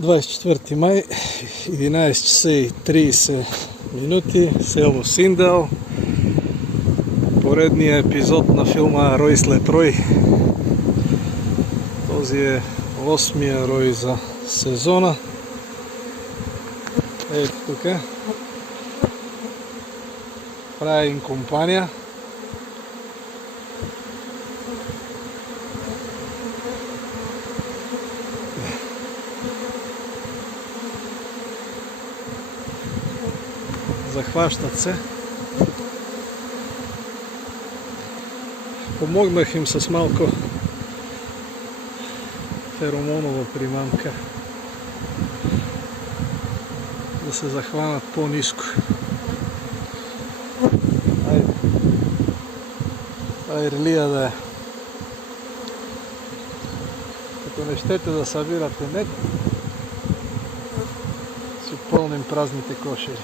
24 май, 11 часа и 30 минути, село Синдел. Поредният епизод на филма Рой след Рой. Този е 8-я Рой за сезона. Ето тук. Правим компания. Захващат се. Помогнах им с малко феромонова примамка да се захванат по-ниско. Ирлия да е. Като не щете да събирате мед, си пълним празните кошери.